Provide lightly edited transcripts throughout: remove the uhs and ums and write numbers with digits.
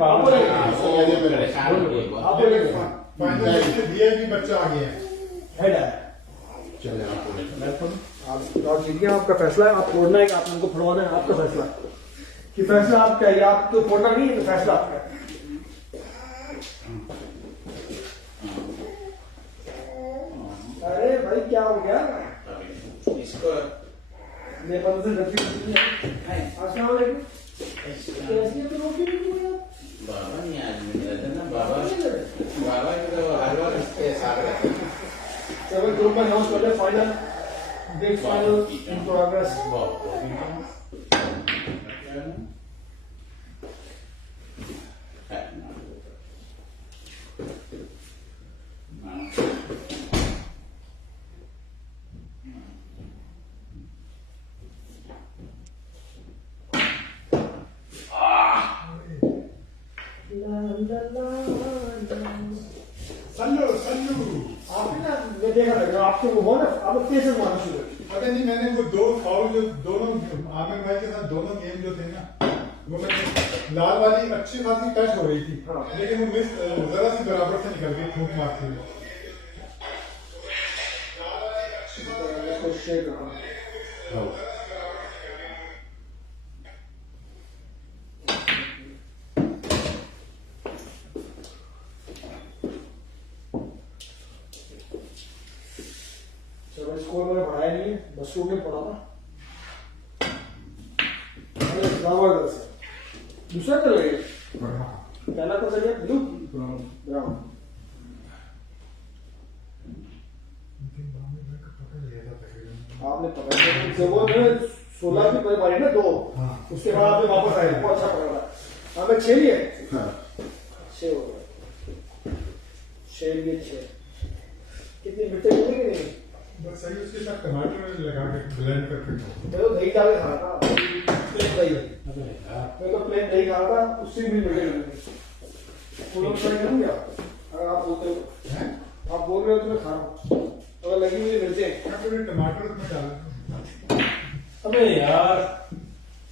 बाबा दिए भी बच्चा आ गया है। चले आप जीत गए, आपका फैसला है। आप फोड़ना है कि आप उनको फड़वाना है, आपका फैसला है कि फैसला आपका है। आप तो फोड़ना नहीं है तो फैसला आपका है। अरे भाई क्या हो गया इसको नेपाल से अस्सलाम वालेकुम। कैसी तो रोटी नहीं हुई बाबा नहीं आज मिल रहा ना बाबा की तो हर बार इसके साथ रहते हैं। चलो ग्रुप में अनाउंस कर ले final big final in progress. Sanju Sanju आपने ना मैं देखा था आपके वो हो ना आप कैसे मारना शुरू कर। अरे नहीं मैंने वो दो फाउल जो दोनों आमिर भाई के साथ दोनों गेम जो थे ना वो मैंने लाल वाली अच्छी खासी टच हो रही थी लेकिन वो मिस जरा सी बराबर से निकल गई ठोक मारती हुई। चलो स्कोर मैंने बढ़ाया नहीं है, बसरूम में पड़ा था। जबरदस्त है। दूसरा कर लगे पहला कौन सा लिया ब्लू ब्राउन। आपने पकड़ लिया जब वो 16 की पारी ना 2 उसके बाद आपने वापस आए वो अच्छा पकड़ा। हमें 6 लिए 6 हो गए 6 लिए 6 कितनी मिर्ची मिलेगी नहीं बस सही उसके साथ टमाटर लगा के ब्लेंड करके मैं तो दही डाल के खाया था प्लेन दही मैं तो प्लेन दही खाया था उससे भी मिले फूलों फ्राई करूँ क्या अगर आप बोलते हो आप बोल रहे हो तो मैं खा रहा हूँ अगर लगी हुई मिर्चें टमाटर उसमें डाल। अबे यार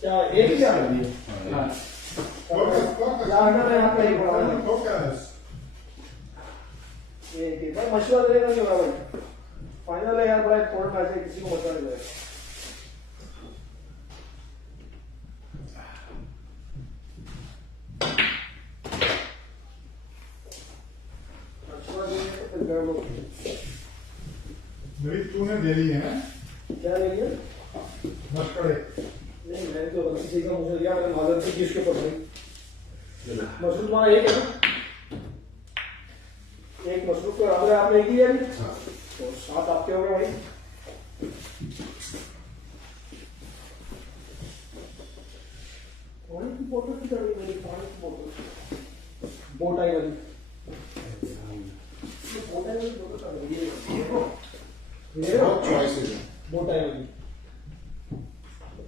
क्या एक ही आ रही है यार ना यहाँ पे एक बड़ा एक भाई मशवरा देगा नहीं होगा भाई फाइनल है यार बड़ा इम्पोर्टेंट मैच है किसी को मजा नहीं जाएगा। मेरी तूने दे ली है क्या नहीं है मस्कड़े नहीं मैंने तो गलती से मुझे दिया मैंने नॉलेज से किसके ऊपर नहीं मशरूम वहाँ एक है ना एक मशरूम को आपने आपने एक ही लिया तो 7 आपके हो गए भाई। पानी की बोतल की तरह मेरी पानी की बोतल बोटाई वाली बोतल का बोटाई वाली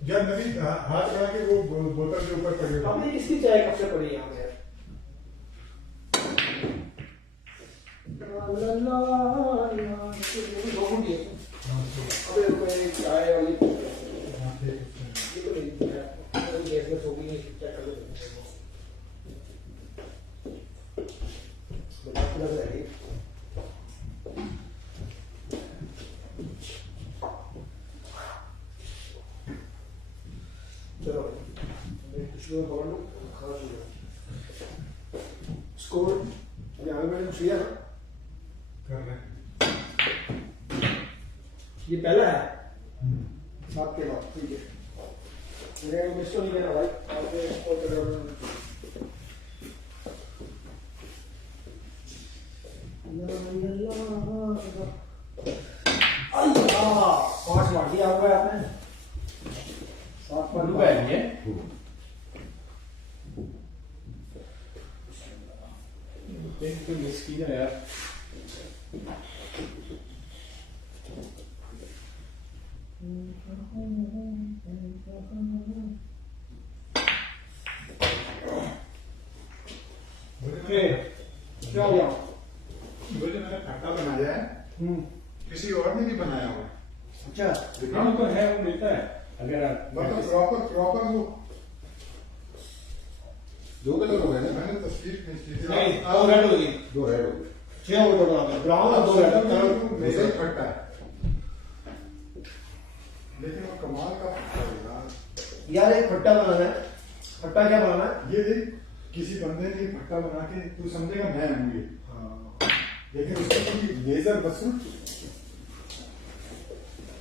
जब नदी हाथ लगा के वो बोतल के ऊपर पड़ी अभी इसकी चाय कब से पड़ी यहाँ पे अबे कोई चाय वाली ये तो नहीं गैस में सो गई चेक कर लो लग रहा है चलो पिछले पकड़ लो खास हो गया स्कोर यहाँ मैंने कुछ लिया ना कर रहे ये पहला है 7 के बाद ठीक है मेरे मिस तो नहीं करना भाई आपने स्कोर कर पांच मार दिया हुआ है आपने 7 पर रुका है ये देख तो मिस किया यार क्या हो गया मुझे मैंने खट्टा बनाया है किसी और ने भी बनाया हुआ अच्छा हाँ तो है वो मिलता है अगर मतलब प्रॉपर प्रॉपर वो 2 कलर हो गए ना? मैंने तस्वीर खींची थी। नहीं, दो रेड हो गई, 2 रेड हो गए। 6 हो टोटल, ब्राउन और 2 रेड। मेरा ही खट्टा है, लेकिन वो कमाल का खट्टा है यार। यार एक खट्टा बनाना है, खट्टा क्या बनाना है? ये देख, किसी बंदे ने खट्टा बना के तू समझेगा मैं हूँ ये, लेकिन उसको कोई लेजर बस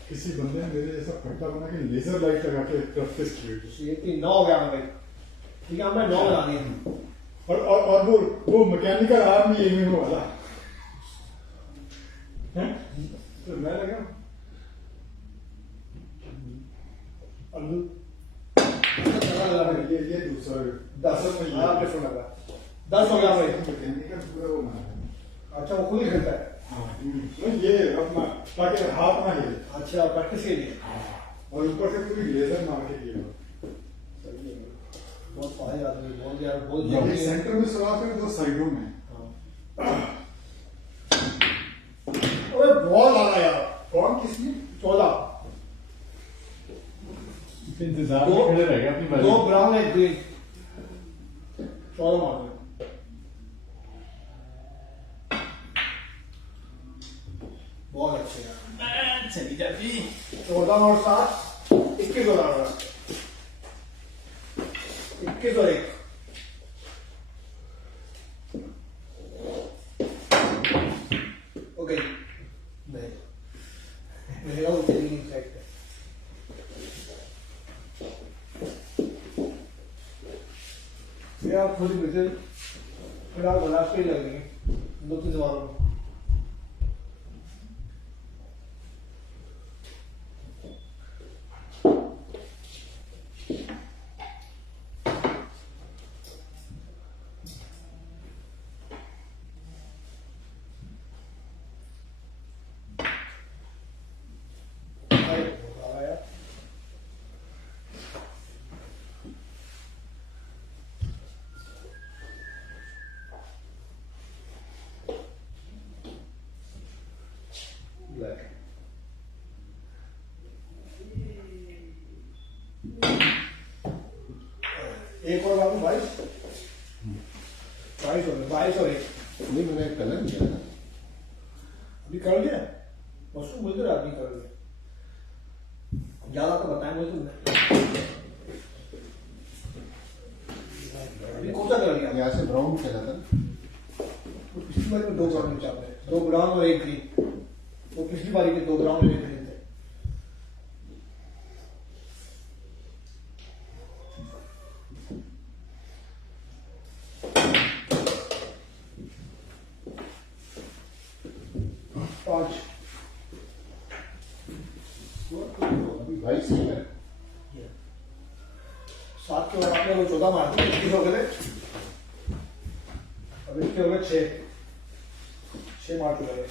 किसी बंदे ने मेरे जैसा खट्टा बना के लेजर लाइट लगा के प्रैक्टिस की हुई। ये 9 हो गया हमें, ठीक है, हमें 9 बनानी है। और वो मैकेनिकल आर्म ये में वाला हैं? तो मैं लगा अल्लू ये दूसरा 10 में आपने सुना था, 10 हो गया भाई। मैकेनिकल पूरा वो बना है। अच्छा, वो खुद ही खेलता है। हाँ, ये अपना ताकि हाथ ना हिले, अच्छा, प्रैक्टिस के लिए। और ऊपर से पूरी लेजर मार के किया। सही है, बहुत सारे आदमी, बहुत यार, बहुत ये जल्दी सेंटर में सुराख है, 2 साइडों में। ओए बहुत आ रहा यार। कौन किसने? 14, इंतजार में खड़े रह गए अपनी बारी। 2 ब्राउन एक ग्रीन, 14 मार दो। बहुत अच्छे यार, चली जाती 14 और 7, 21 हो रहा है, 21 और 1। ओके, नहीं मेरा वो तेरी इनफेक्ट है। फिर आप खुद मुझे, फिर आप गलास पे लगेंगे 2-3 सवालों में। Black. एक और बाबू 22 हो गए, 22 और 1 नहीं, मैंने कलर किया था। अभी कर लिया। मशरूम बोलते रहे आदमी कर लिया, ज्यादा तो बताएं मुझे तुमने। अभी कौन सा कर लिया? यहाँ से ब्राउन खेला था। तो पिछली बारी में 2 ब्राउन में चाहते हैं, 2 ब्राउन और 1 ग्रीन। तो पिछली बारी के 2 ब्राउन और 1 ग्रीन थे। अभी 22 ही है। 7 के बाद आपने वो 14 मार दिए, 21 हो गए। अब इसके हो गए 6 मार चुके हैं।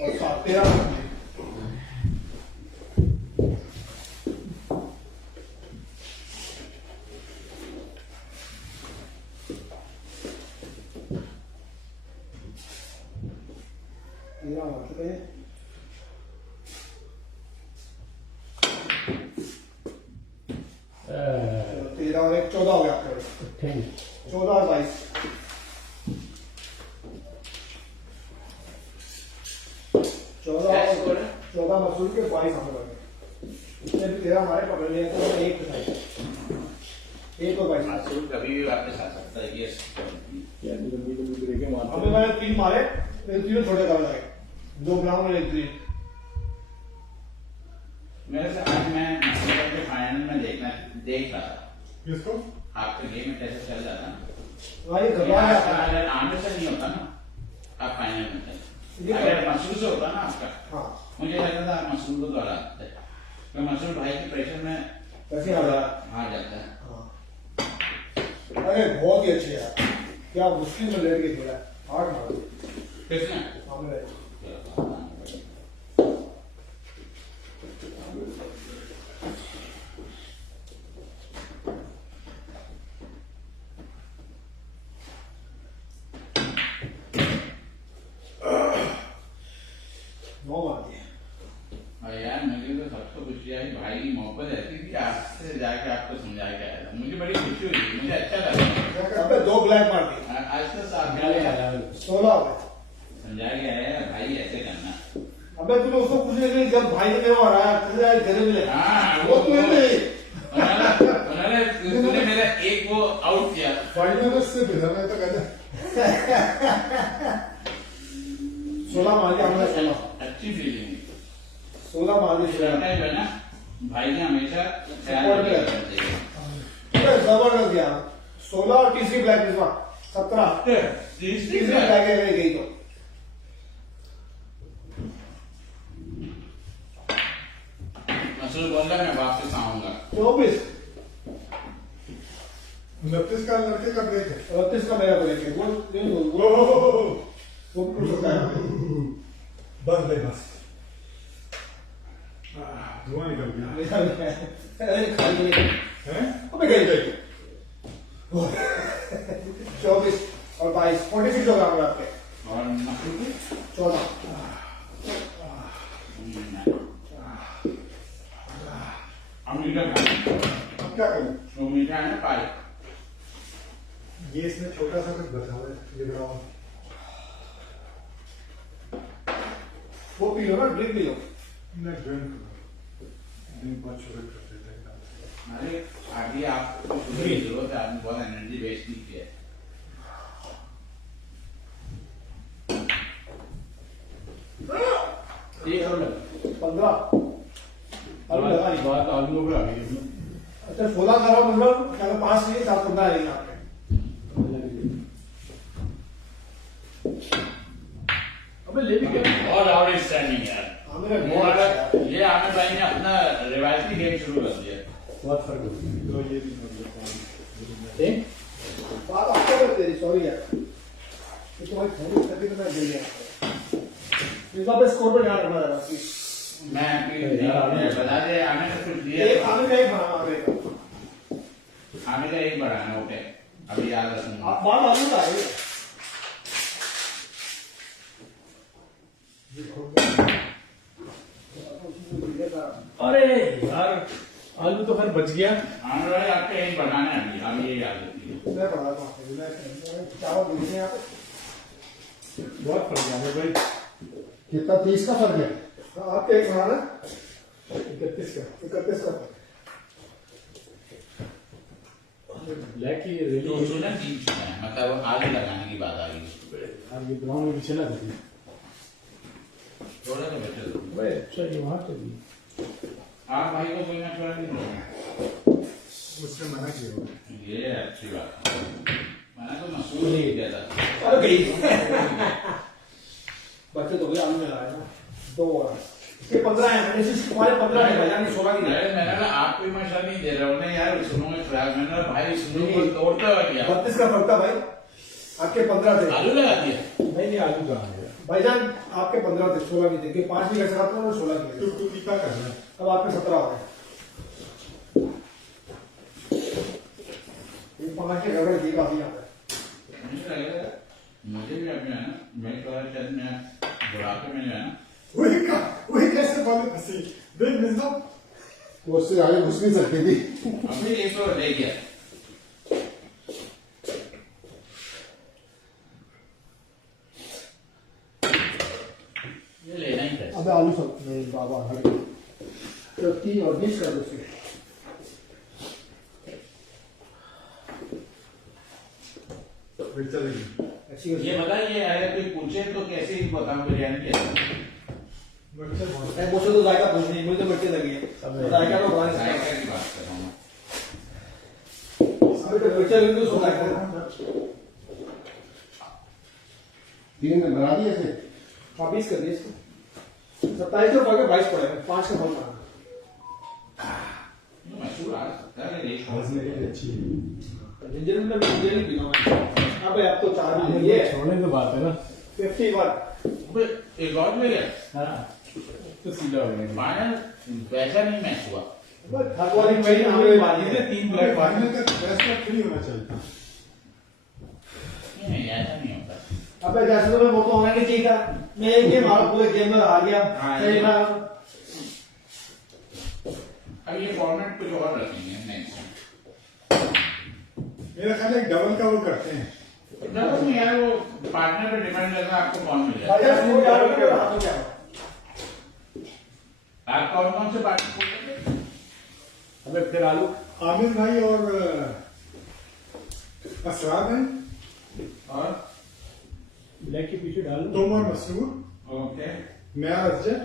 और 7 13 13 और 1 14 हो गया आपका। 14 और 22 14 मसूर के 22 हमें बने। इसने भी 13 हमारे पकड़ लिया तो 1 था, 1 और 22 मासूम कभी भी वापस आ सकता है ये हमें मैंने 3 मारे, तीनों छोटे कवर लगे, 2 ब्राउन और 1 ग्रीन। मेरे से आज मैं मसूर के फाइनल में देख रहा था किसको? आपका गेम में कैसे चल रहा था। भाई घबरा गया। अगर आने से नहीं होता ना आप फाइनल में थे, अगर मसूर से होता ना आपका, हाँ मुझे लगता था आप मसूर को द्वारा आते, तो मसूर भाई की प्रेशर में कैसे हारा? हार जाता है। हाँ अरे बहुत ही अच्छे यार, क्या मुश्किल में लेट के खेला, 8 मार किसने? हमने। खुशी हुई, मुझे अच्छा लगा। अबे 2 ब्लैक मार दी, आज तो साफ गया है, 16 हो गए। समझा गया है भाई ऐसे करना। अबे तूने उसको कुछ नहीं, जब भाई ने मेरे को हराया तुझे घर मिले, हाँ, वो तू नहीं। तूने मेरा एक वो आउट किया। फाइनल से भेजा मैं तो कहता 16 मार दिया हमने, 16 अच्छी फीलिंग 16 मार दी। जो है ना भाई ने हमेशा ख्याल Support किया। रखना चाहिए। अबे जबरदस्त गया, 16 और तीसरी ब्लैक इस बार 17, तीसरी तीसरी ब्लैक। ब्लैक है गई तो मसूद बोल रहा मैं वापस आऊंगा। 24, 29 का लड़के का ब्रेक है। 38 का मेरा ब्रेक है, वो नहीं वो टूट सकता है। बस भाई बस, धुआं निकल गया अरे खाली नहीं है। अबे गई 24 और 22, 46 होगा हमारे आपके, और मसूद 14। अमेरिका खाना अब क्या करूं? वो मीठा है ना पाई। ये इसमें छोटा सा कुछ बचा हुआ है, ये बताओ। वो पी लो ना, ड्रिंक पी लो। मैं ड्रिंक बहुत छोटे कर देते हैं। अरे अभी आपको सुबह जरूरत है, आपने बहुत एनर्जी वेस्ट नहीं किया है। ये और लगा 15 अभी लगा नहीं। बात आलू पर आ गई। अच्छा 16 कर रहा हूँ मतलब, अगर 5 नहीं 7 15 आएगी आपके। अबे ले भी गया और आउटस्टैंडिंग यार। हमें बहुत अच्छा है। ये आमिर भाई ने अपना रिवायती गेम शुरू कर दिया। बहुत फर्क है। तो ये भी मतलब बात आपको कर तेरी, सॉरी यार, ये तुम्हारी फोन करके तो मैं दे दिया। इस बार पे स्कोर पर ध्यान रखना जरा प्लीज। मैं बता दे आमिर ने कुछ दिया। एक आमिर का एक बना आमिर का, आमिर का एक बढ़ाना उठे अभी याद रखूंगा। आप बात आमिर का है। अरे यार आलू तो खैर बच गया। आमिर भाई आपके एक बढ़ाना है अभी, अब ये याद रखिए। मैं पढ़ा था, मैं चावल भेजने यहाँ पे। बहुत फर्क है भाई। कितना 30 का फर्क है? आपके एक बनाना 31 का 31 का। ब्लैक की तो रेली सुना 3 चुका है, मतलब आलू लगाने की बात आ गई। यार ये ब्राउन में चला था थोड़ा सा बचे दो। भाई। अच्छा ये वहां पे भी आप भाई को कोई मशवरा नहीं दो। उसने मना किया होगा। ये अच्छी बात है। मैंने तो मसूद नहीं दिया था। अरे गई बच्चे तो भैया हमने लगाया ना 2 और ये 15 है, मैंने सिर्फ तुम्हारे 15 है भाई, 16 की नहीं। अरे मैंने ना आपको मशवरा नहीं दे रहा हूँ ना यार, सुनूंगा ट्रैक। मैंने कहा भाई सुनूंगा तोड़ता हुआ क्या 32 का फर्क था भाई, आपके 15 थे आलू लगा दिया। नहीं नहीं आलू कहाँ है भाईजान, आपके 15 थे, 16 की थे, कि 5 भी कर सकता था और 16 की तू थे। तू टीका कर रहा है। अब आपके 17 हो गए। ये 5 के गड़बड़ की काफी यहाँ पे। मुझे लगेगा मुझे भी अभी है ना, मैं थोड़ा शायद मैं बुढ़ापे में जो है ना, वही कैसे बात फंसी देख मिर्जा। वो उससे आगे घुस नहीं सकती थी। अभी एक तो ले गया। ये लेना ही था। अबे आलू सब नहीं बाबा हट गए। तो 3 और 20 कर दो फिर। मिर्चा लेगी। अच्छी ये बता, ये अगर कोई पूछे तो कैसे ही बताऊं बिरयानी कैसे? मिर्चा बहुत मैं पूछो तो जायका पूछ नहीं, मुझे तो मिट्टी लगी है। जायका तो बना नहीं जायका की बात कर रहा हूँ। सकता। अबे तो मिर्चा लगी तो सुना है। 3 में बना दिए ऐसे। हाँ 20 कर दिए इसको। 27 तो पड़ 22 पड़ेगा, 5 का फल पड़ा। ये मशहूर आ सकता है रेट खास नहीं अच्छी है। जिंजर में मुझे नहीं पीना मैं। अबे अब तो 4 भी नहीं है। छोड़ने की बात है ना। 51। एक और में गया हाँ तो सीधा हो गया। फाइनल वैसा नहीं मैच हुआ। हर वाली भाई हमें बाजी है। 3 ब्लैक फाइनल का फैसला फ्री होना चाहिए। नहीं ऐसा नहीं होता। अबे जैसे तो मैं वो तो होना नहीं चाहिए था। मैं एक गेम हार पूरे गेम में हार गया। हाँ, सही था। अब ये फॉर्मेट कुछ और रखेंगे नेक्स्ट। मेरा ख्याल है डबल का वो करते हैं। डबल में यार वो पार्टनर पे डिपेंड करता है आपको कौन मिलेगा। भाईजान फूड क्या होगा हाथों क्या आप कौन से पार्टनर खोलेंगे? अबे फिर आलू आमिर भाई और असरार भाई और ब्लैक के पीछे डालू तुम और मसरूर, ओके मैं और अजय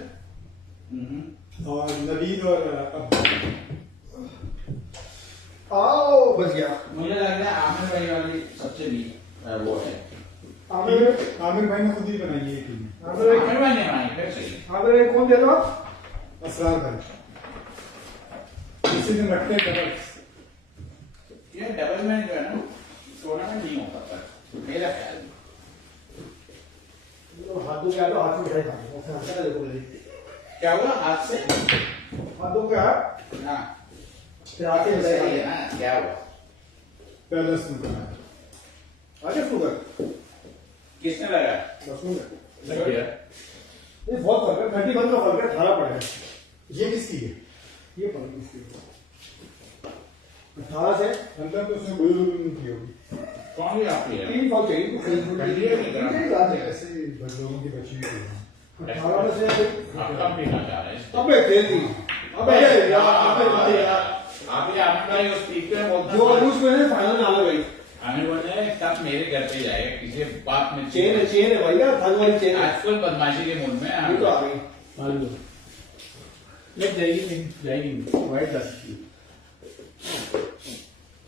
और नवीद और अब्दुल। आओ बच गया मुझे लग रहा है आमिर भाई वाली सबसे वीक वो है। आमिर भाई ने खुद ही बनाई है ये टीम। आमिर भाई आमिर भाई ने बनाई फिर सही। आमिर भाई कौन दे दो आप असरार भाई इसी दिन रखते हैं डबल। ये डबल में जो है ना टूर्नामेंट नहीं हो पाता मेरा ख्याल में। हाथों क्या तो हाथ में मिठाई खानी देखो क्या हुआ हाथ से? हाथों क्या हाँ फिर हाथ से मिठाई सही खानी है ना क्या हुआ? पहले सुनता है आगे शुगर किसने लगा? लग गया ये बहुत फर्क है 31 का फर्क है 18 पड़ गया ये किसकी है? ये पड़ गई इसकी 18 से अंदर तो उसने बुल की होगी। कौन सी आपकी है? 3 पाव चाहिए तो सही ठंडी है कि गर्म? ऐसे लोगों की बची हुई है। 18 में से आप कब पीना चाह रहे हैं? अबे खेल दी अबे यार अबे यार आप ये आपका ये स्पीकर बोलता जो लूज में है फाइनल में आना भाई हमें बोलते हैं तब मेरे घर पे जाएगा किसी बाप में चेन है भैया थाली वाली चेन है आजकल बदमाशी के मूड में ये तो आ गई आलू लग जाएगी नहीं जाएगी नहीं वाइट दस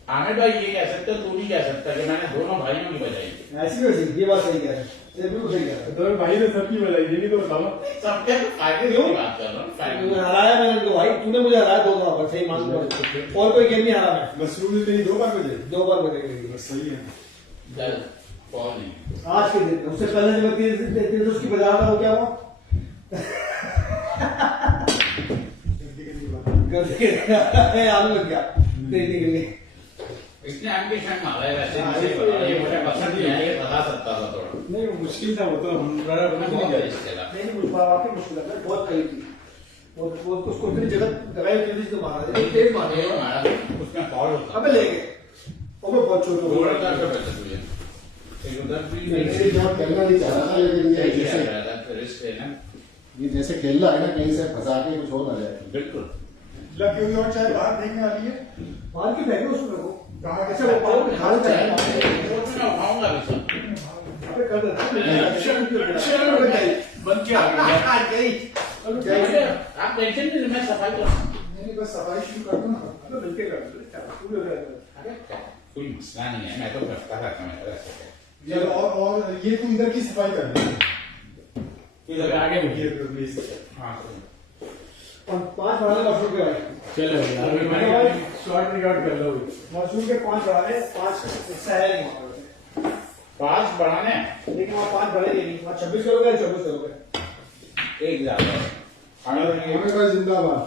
आमिर भाई ये कह सकते हो तू नहीं कह सकता कि मैंने दोनों भाइयों की बजाई। ऐसी वैसी ये बात सही कह रहे हैं ये बिल्कुल सही कह रहे तो भाई ने सबकी बजाई ये भी तो बताओ सबके फायदे की बात कर रहा हूँ हैं फायदे। हराया मैंने उनको भाई तूने मुझे हराया 2 बार सही मान लो और कोई गेम नहीं हारा मैं मसरूर ने तेरी 2 बार बजे 2 बार बदल गई बस सही है। चल कॉल नहीं आज के दिन उससे पहले जब मैं 3 उसकी बजा रहा वो क्या हुआ गलती आलू लग गया तेरी के लिए इसने एम्बिशन मारा है वैसे मुझे पता ये मुझे पसंद नहीं है ये बता सकता था थोड़ा नहीं वो मुश्किल था वो तो हम बड़ा बना बहुत नहीं रिस्क है। नहीं मुझे वाकई मुश्किल लग रहा है बहुत करीब थी वो उसको इतनी जगह लगाई थी जिसको मारा था तेज मारे ये मारा उसमें फॉल होता अबे ले गए अबे बहुत छोटा गोल का तो पहले तुझे एक उधर भी मेरे जहाँ खेलना नहीं चाह रहा था लेकिन ये जैसे रिस्क है ना ये जैसे खेल रहा है ना कहीं से फंसा के कुछ हो ना जाए। बिल्कुल। लग हुई और चाहे बाहर देखने वाली है। मार के फेंके उसमें को कहाँ अच्छा वो पाव खाल चाहिए मैं उठाऊंगा भी सब अबे कर दे बन के आ गया आप टेंशन नहीं मैं सफाई करूँ नहीं बस सफाई शुरू कर दो ना। अबे मिलके कर दे कोई मसला नहीं है मैं तो करता रहता हूँ चलो और ये तू इधर की सफाई कर दे। इधर आगे ये बढ़िए प्लीज। हाँ और 5 बढ़ाने मशरूम के भाई चलो यार मैंने शॉर्ट रिकॉर्ड कर लो मशरूम के 5 बढ़ाने 5 हिस्सा है नहीं वहाँ पे। 5 बढ़ाने लेकिन वहाँ 5 बढ़ेंगे नहीं वहाँ 26 करोगे या 24 करोगे एक ज्यादा आमिर भाई जिंदाबाद।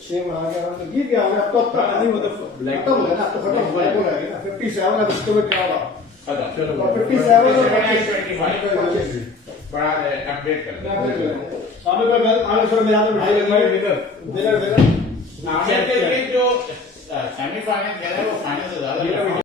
6 बढ़ा के आराम से गिर गया होगा अब तो नहीं वो तो ब्लैक खत्म हो गया ना अब तो खत्म हो गया ना 57 अब उसके बाद क्या होगा अच्छा चलो और 57 और 25 बढ़ा दे अपडेट कर दे सामने पर आगे छोड़ मेरा तो ढाई लगी है विनर आमिर के लिए जो सेमीफाइनल खेला है वो फाइनल से ज्यादा